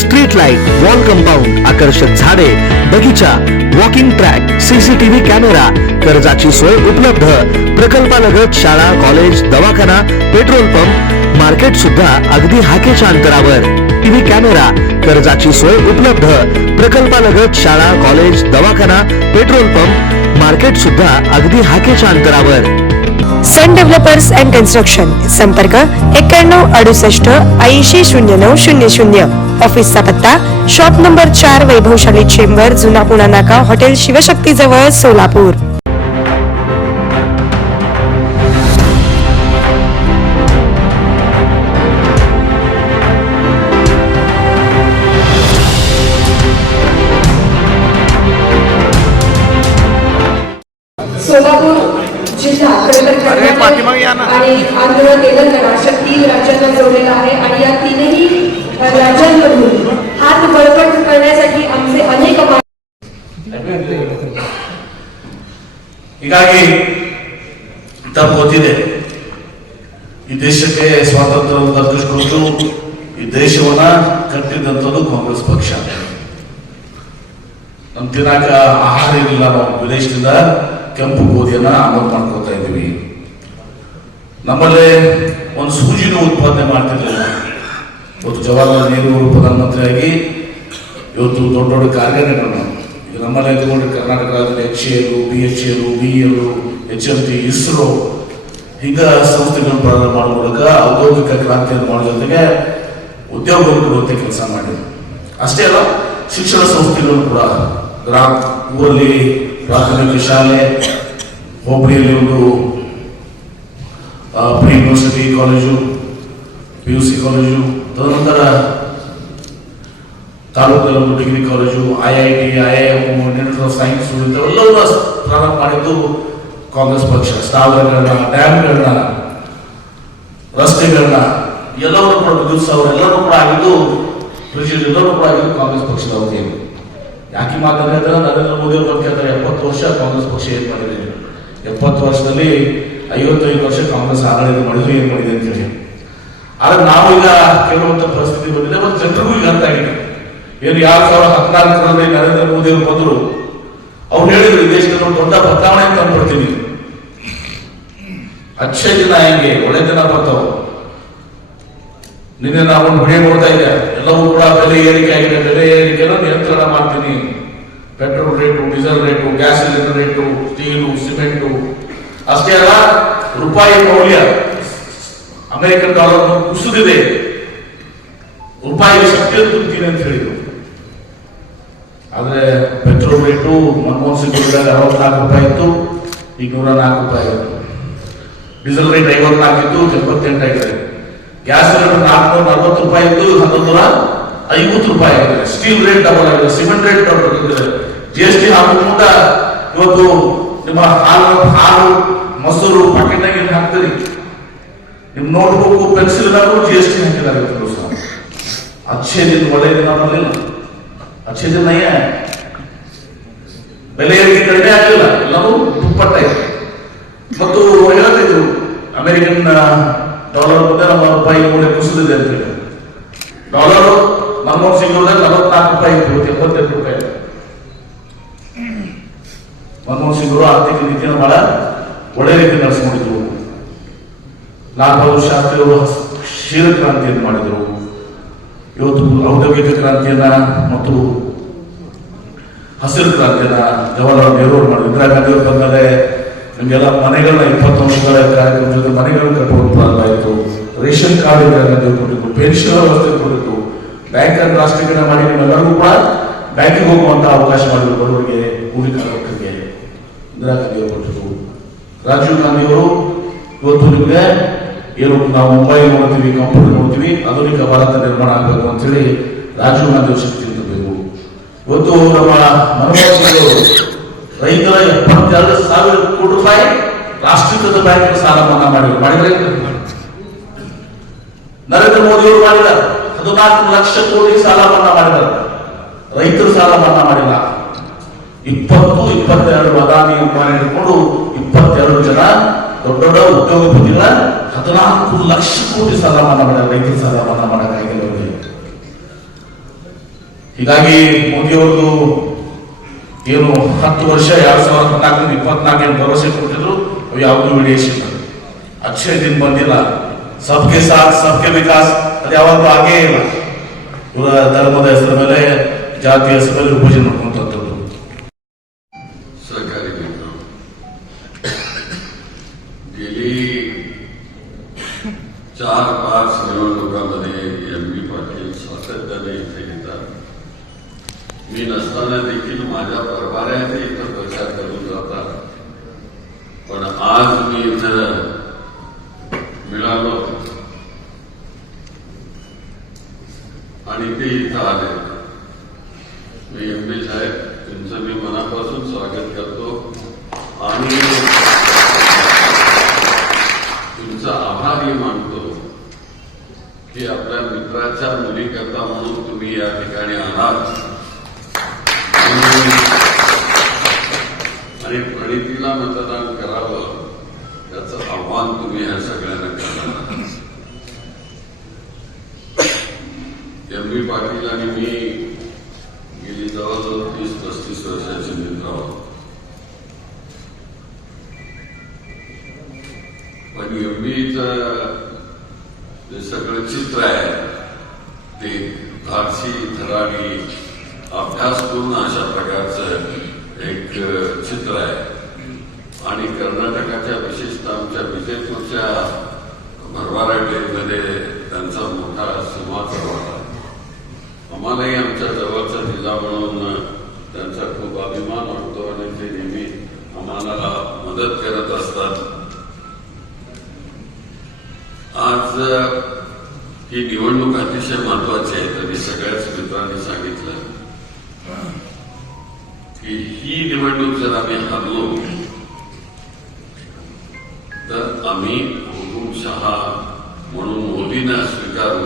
street light wall compound आकर्षक झाडे बगीचा वॉकिंग ट्रॅक सीसीटीव्ही कॅमेरा कर्जाची सोय उपलब्ध. प्रकल्पालगत शाळा कॉलेज दवाखाना पेट्रोल पंप मार्केट सुद्धा अगदी हाकेच्या अंतरावर. टीव्ही कॅमेरा कर्जाची सोय उपलब्ध. प्रकल्पालगत शाळा कॉलेज दवाखाना पेट्रोल पंप मार्केट सुद्धा अगदी हाकेच्या अंतरावर. सन डेव्हलपर्स अँड कन्स्ट्रक्शन संपर्क एक्क्याण्णव अडुसष्ट ऐंशी शून्य नऊ शून्य शून्य ऑफिसचा पत्ता शॉप नंबर चार वैभवशाली चेंबर जुना पुणा नाका हॉटेल शिवशक्ती जवळ सोलापूर सोलापूर जिल्हा खरं तर कर्नाटक आणि आंध्र तेलंगणा शक्ती राज्यांना जोडलेला आहे आणि या तीनही राज्यांमधून हात बळकट करण्यासाठी आमचे अनेक मा- ಹೀಗಾಗಿ ತಪ್ಪು ಗೊತ್ತಿದೆ ಈ ದೇಶಕ್ಕೆ ಸ್ವಾತಂತ್ರ್ಯ ದೊರಕಿಸಿಕೊಟ್ಟು ಈ ದೇಶವನ್ನ ಕಟ್ಟಿದಂಥದ್ದು ಕಾಂಗ್ರೆಸ್ ಪಕ್ಷ ನಮ್ ತಿನ್ನಾಕ ಆಹಾರ ಇರಲಿಲ್ಲ ನಾವು ವಿದೇಶದಿಂದ ಕೆಂಪು ಗೋಧಿಯನ್ನ ಆಮದು ಮಾಡ್ಕೊತಾ ಇದ್ದೀವಿ. ನಮ್ಮಲ್ಲಿ ಒಂದು ಸೂಜಿನ ಉತ್ಪಾದನೆ ಮಾಡ್ತಿರ್ಲಿಲ್ಲ ಇವತ್ತು ಜವಾಹರ್ಲಾಲ್ ನೆಹರು ಪ್ರಧಾನಮಂತ್ರಿಯಾಗಿ ಇವತ್ತು ದೊಡ್ಡ ದೊಡ್ಡ ಕಾರ್ಖಾನೆಗಳನ್ನು ಈಗ ನಮ್ಮಲ್ಲಿ ತಗೊಂಡ್ರೆ ಕರ್ನಾಟಕ ರಾಜ್ಯದಲ್ಲಿ H L, B H L, B L, H L T, ISRO ಹಿಂಗ ಸಂಸ್ಥೆಗಳನ್ನು ಪ್ರಾರಂಭ ಮಾಡೋ ಮೂಲಕ ಔದ್ಯೋಗಿಕ ಕ್ರಾಂತಿಯನ್ನು ಮಾಡೋ ಜೊತೆಗೆ ಉದ್ಯೋಗಗಳು ಕೊಡುವಂತೆ ಕೆಲಸ ಮಾಡಿದ್ರು. ಅಷ್ಟೇ ಅಲ್ಲ, ಶಿಕ್ಷಣ ಸಂಸ್ಥೆಗಳು ಕೂಡ ಗ್ರಾಮ ಊರಲ್ಲಿ ಪ್ರಾಥಮಿಕ ಶಾಲೆ, ಹೋಬಳಿಯಲ್ಲಿ ಒಂದು pre university college P U C college, ತದನಂತರ ತಾಲೂಕಲ್ಲಿ ಒಂದು degree college I I T I I M of science ಇಂಥವೆಲ್ಲವನ್ನ ಪ್ರಾರಂಭ ಮಾಡಿದ್ದು ಕಾಂಗ್ರೆಸ್ ಪಕ್ಷ. ಸ್ಥಾವರಗಳನ್ನ, ಡ್ಯಾಮ್ಗಳನ್ನ, ರಸ್ತೆಗಳನ್ನ, ಎಲ್ಲವನ್ನೂ ಕೂಡ ವಿದ್ಯುತ್ ಸಾವಿರ ಎಲ್ಲರೂ ಕೂಡ ಆಗಿದ್ದು ಕೃಷಿ ಎಲ್ಲರೂ ಕೂಡ ಆಗಿದ್ದು ಕಾಂಗ್ರೆಸ್ ಪಕ್ಷದ ಅವಧಿಯಲ್ಲಿ ಯಾಕೆ ಮಾತಾಡ್ತಾರೆ ನರೇಂದ್ರ ಮೋದಿ ಅವರು ಕೇಳ್ತಾರೆ ಎಪ್ಪತ್ತು ವರ್ಷ ಕಾಂಗ್ರೆಸ್ ಪಕ್ಷ ಏನ್ ಮಾಡಿದೆ? ಎಪ್ಪತ್ತು ವರ್ಷದಲ್ಲಿ ಐವತ್ತೈದು ವರ್ಷ ಕಾಂಗ್ರೆಸ್ ಆಡಳಿತ ಮಾಡಿದ್ರು, ಏನ್ ಮಾಡಿದೆ ಅಂತ ಹೇಳಿ. ಆದ್ರೆ ನಾವು ಈಗ ಕೇಳುವಂತ ಪರಿಸ್ಥಿತಿ ಬಂದಿದೆ, ಮತ್ತು ಜನರಿಗೂ ಈಗ ಅರ್ಥ ಆಗಿದೆ. ಏನು ಎರಡ್ ಸಾವಿರದ ಹದಿನಾಲ್ಕರಲ್ಲಿ ನರೇಂದ್ರ ಮೋದಿ ಅವರು ಬಂದರು, ಅವ್ರು ಹೇಳಿದ್ರು ದೇಶದಲ್ಲಿ ದೊಡ್ಡ ಬದಲಾವಣೆ ತಂದ್ಬಿಡ್ತೀನಿ ಅಕ್ಷಯ ದಿನ ಹೆಂಗೆ? ಒಳ್ಳೆ ದಿನ ಬರ್ತಾವ ನಿನ್ನೆ ನಾವು ವಿಡಿಯೋ ನೋಡ್ತಾ ಇದ್ದೆ, ಎಲ್ಲವೂ ಕೂಡ ಬೆಲೆ ಏರಿಕೆ ಆಗಿದೆ. ನಿಯಂತ್ರಣ ಮಾಡ್ತೀನಿ. Petrol rate diesel rate gas cylinder rate steel cement ಅಷ್ಟೇ ಅಲ್ಲ, ರೂಪಾಯಿ ಮೌಲ್ಯ. ಅಮೆರಿಕನ್ ಡಾಲರ್ ಕುಸಿದಿದೆ. ರೂಪಾಯಿ ಶಕ್ತಿ ತುಂಬ್ತೀನಿ ಅಂತ ಹೇಳಿದ್ರು. ಆದ್ರೆ ಪೆಟ್ರೋಲ್ ರೇಟು ಮನಮೋಹನ್ ಸಿಂಗ್ ಅರವತ್ನಾಲ್ಕು ರೂಪಾಯಿ ಇತ್ತು ಈಗ ನೂರ ನಾಲ್ಕು ರೂಪಾಯಿ ಇತ್ತು. ಡೀಸೆಲ್ ರೇಟ್ ಐವತ್ನಾಲ್ಕು ಇತ್ತು ಎಪ್ಪತ್ತೆಂಟು ಆಗಿದೆ. ಗ್ಯಾಸ್ ಸಿಲಿಂಡರ್ ನಾಲ್ಕುನೂರ ನಲವತ್ತು ರೂಪಾಯಿ ಇತ್ತು ಹನ್ನೊಂದು ನೂರ ಐವತ್ತು ರೂಪಾಯಿ ಆಗಿದೆ. ಸ್ಟೀಲ್ ರೇಟ್ ಡಬಲ್ ಆಗಿದೆ. ಸಿಮೆಂಟ್ ರೇಟ್ ಡಬಲ್ ಆಗಿದೆ. ಜಿ ಎಸ್ ಟಿ ಹಾಕೋದ್ರಿಂದ ಇವತ್ತು ನಿಮ್ಮ ಹಾಲು ಹಾಲು, ಮೊಸರು ಪಾಕೆಟ್ನಾಗ ಏನು ಹಾಕ್ತೀರಿ. ನಿಮ್ notebook pencil G S T ಹಾಕಿದ್ದಾರೆ ಇವತ್ತು ಸಹ ದಿನ ಒಳ್ಳೆ ದಿನ ಬರಲಿಲ್ಲ. ಅಚ್ಚೇ ದಿನ ಬೆಲೆ ಏರಿಕೆ ಕಡಿಮೆ ಆಗಲಿಲ್ಲ. ಎಲ್ಲವೂ ದುಪ್ಪಟ್ಟಾಯಿತು. ಮತ್ತು ಹೇಳ್ತಿದ್ರು, ಅಮೆರಿಕನ್ ಡಾಲರ್ ಮುಂದೆ ನಮ್ಮ ರೂಪಾಯಿ ಮೌಲ್ಯ ಕುಸಿದಿದೆ ಅಂತ ಹೇಳಿ. ಡಾಲರ್ ಮನಮೋಹನ್ ಸಿಂಗ್ ಅವ್ರದಾಗ ನಲವತ್ನಾಲ್ಕು ರೂಪಾಯಿ ಇತ್ತು ಇವತ್ತು ಎಪ್ಪತ್ತೆಂಟು ರೂಪಾಯಿ. ಮನಮೋಹನ್ ಸಿಂಗ್ ಅವರು ಆರ್ಥಿಕ ನೀತಿಯನ್ನು ಬಹಳ ಒಳ್ಳೆ ರೀತಿ ನಡೆಸಿಕೊಂಡಿದ್ರು ಲಾಲ್ ಬಹದ್ದೂರ್ ಶಾಸ್ತ್ರಿ ಅವರು ಕ್ಷೀರ ಕ್ರಾಂತಿಯನ್ನು ಮಾಡಿದರು ಇವತ್ತು ಔದ್ಯೋಗಿಕ ಕ್ರಾಂತಿಯನ್ನ ಮತ್ತು ಹಸಿರು ಕ್ರಾಂತಿಯನ್ನ ಜವಾಹರ್ಲಾಲ್ ನೆಹರು ಅವರು ಮಾಡಿದ್ರು ಇಂದಿರಾ ಗಾಂಧಿ ಅವರು ಬಂದಮೇಲೆ ನಿಮಗೆಲ್ಲ ಮನೆಗಳನ್ನ ಇಪ್ಪತ್ತು ಕಾರ್ಯಕ್ರಮದ ಜೊತೆ ಮನೆಗಳನ್ನು ಕಟ್ಟುವುದು ಪ್ರಾರಂಭ ಆಯಿತು ರೇಷನ್ ಕಾರ್ಡ್ ಇಂದಿರಾ ಗಾಂಧಿ ಅವರು ಕೊಟ್ಟಿದ್ರು ಪೆನ್ಷನ್ ವ್ಯವಸ್ಥೆ ಕೊಟ್ಟಿದ್ದು ಬ್ಯಾಂಕ್ ರಾಷ್ಟ್ರೀಕರಣ ಮಾಡಿ ನಿಮ್ಮೆಲ್ಲರಿಗೂ ಕೂಡ ಬ್ಯಾಂಕಿಗೆ ಹೋಗುವಂತಹ ಅವಕಾಶ ಮಾಡಿದ್ರು ಬಡವರಿಗೆ ಹೂಡಿಕೆ ಇಂದಿರಾ ಕೊಟ್ಟರು ರಾಜೀವ್ ಗಾಂಧಿ ಅವರು ಇವತ್ತು ನಿಮಗೆ ಏನು ನಾವು ಮುಂಬೈ ನೋಡ್ತೀವಿ ಕಂಪ್ಯೂಟರ್ ನೋಡ್ತೀವಿ, ಆಧುನಿಕ ಭಾರತ ನಿರ್ಮಾಣ ಆಗಬೇಕು ಅಂತ ಹೇಳಿ ರಾಜೀವ್ ಗಾಂಧಿ ಅವರು ಶಕ್ತಿ ಬೇಕು ಇವತ್ತು ನಮ್ಮ ಮನಮೋಹನ್ ರೈತರ ಎಪ್ಪತ್ತೆರಡು ಸಾವಿರ ಕೋಟಿ ರೂಪಾಯಿ ರಾಷ್ಟ್ರೀಕೃತ ಬ್ಯಾಂಕ್ ಸಾಲ ಮನ್ನಾ ಮಾಡಿದ್ರು ಮಾಡಿದ್ರೆ ನರೇಂದ್ರ ಮೋದಿ ಅವರು ಮಾಡಿದ್ದಾರೆ. ಹದಿನಾಲ್ಕು ಲಕ್ಷ ಕೋಟಿ ಸಾಲ ಮನ್ನಾ ಮಾಡಿದ್ದಾರೆ ರೈತರು ಸಾಲ ಮನ್ನಾ ಮಾಡಿಲ್ಲ. ಇಪ್ಪತ್ತು, ಇಪ್ಪತ್ತೆರಡು ಅದಾನಿ ಅಂಬಾನಿ ಹಿಡ್ಕೊಂಡು ಇಪ್ಪತ್ತೆರಡು ಜನ ದೊಡ್ಡ ದೊಡ್ಡ ಉದ್ಯೋಗಪತಿಗಳ ಹದಿನಾಲ್ಕು ಲಕ್ಷ ಕೋಟಿ ಸಾಲ ಮನ್ನಾ ಮಾಡಿದ್ದಾರೆ ರೈತರ ಸಾಲ ಮನ್ನಾ ಅವರಿಗೆ. ಹೀಗಾಗಿ ಮೋದಿ ಅವ್ರದ್ದು ಏನು ಹತ್ತು ವರ್ಷ, ಎರಡ್ ಸಾವಿರದ ಹದಿನಾಲ್ಕರಿಂದ ಇಪ್ಪತ್ನಾಲ್ಕು ಏನು ಭರವಸೆ ಕೊಟ್ಟಿದ್ರು, ಅವು ಯಾವುದೂ ಅಕ್ಷಯ ದಿನ ಬಂದಿಲ್ಲ. ಸಬ್ಕೆ ಸಾಥ್, ಸಬ್ಕೆ ವಿಕಾಸ್. ಯಾವಾಗಲೂ ಆಗೇ ಇಲ್ಲ ಇವರ ಧರ್ಮದ ಹೆಸರ ಮೇಲೆ ಜಾತಿಯ ಹೆಸರ ಮೇಲೆ ವಿಭಜನೆ ಮಾಡ್ಕೊಂತದ್ದು सहकारी मित्र गेली चार पाच निवडणुकांमध्ये एम बी पाटील सातत्याने इथे येतात मी नसताना देखील माझ्या परवाऱ्याचे इथं प्रचार करून जातात पण आज मी इथं आणि इथं आले. मी एम पी साहेब तुमचं मी मनापासून स्वागत करतो. आणि तुमचा आभारही मानतो की आपल्या मित्राच्या मुलीकरता म्हणून तुम्ही या ठिकाणी आलात. आणि- प्रणितीला मतदान करावं त्याचं आव्हान तुम्ही या सगळ्यांना करणार एम बी पाटील आणि मी गेली जवळजवळ तीस पस्तीस वर्षाचे मित्र आहोत. पण एमबीचं जे सगळं चित्र आहे मदत करत असतात. आज ही निवडणूक अतिशय महत्वाची आहे. तरी सगळ्याच मित्रांनी सांगितलं. की ही निवडणूक जर आम्ही हरलो तर आम्ही हुकुमशहा म्हणून मोदींना स्वीकारू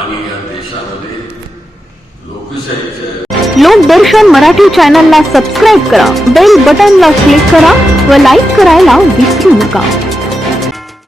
आणि या देशामध्ये लोकशाहीच्या लोकदर्शन मराठी चैनल चॅनलला सब्सक्राइब करा, बेल बटन बटनला क्लिक करा व लाइक करायला विसरू नका.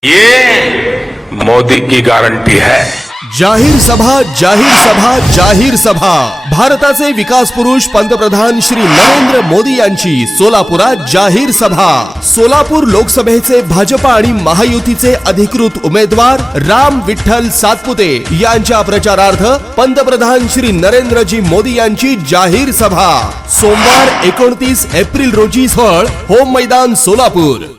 ये मोदी की गारंटी है। जाहीर सभा जाहीर सभा जाहीर सभा. भारताचे विकास पुरुष पंतप्रधान श्री नरेंद्र मोदी यांची सोलापुरात जाहीर सभा. सोलापूर लोकसभेचे भाजपा आणि महायुतीचे अधिकृत उमेदवार राम विठ्ठल सातपुते यांच्या प्रचारार्थ पंतप्रधान श्री नरेंद्रजी मोदी यांची जाहीर सभा. सोमवार एकोणतीस एप्रिल रोजी स्थळ होम मैदान सोलापूर.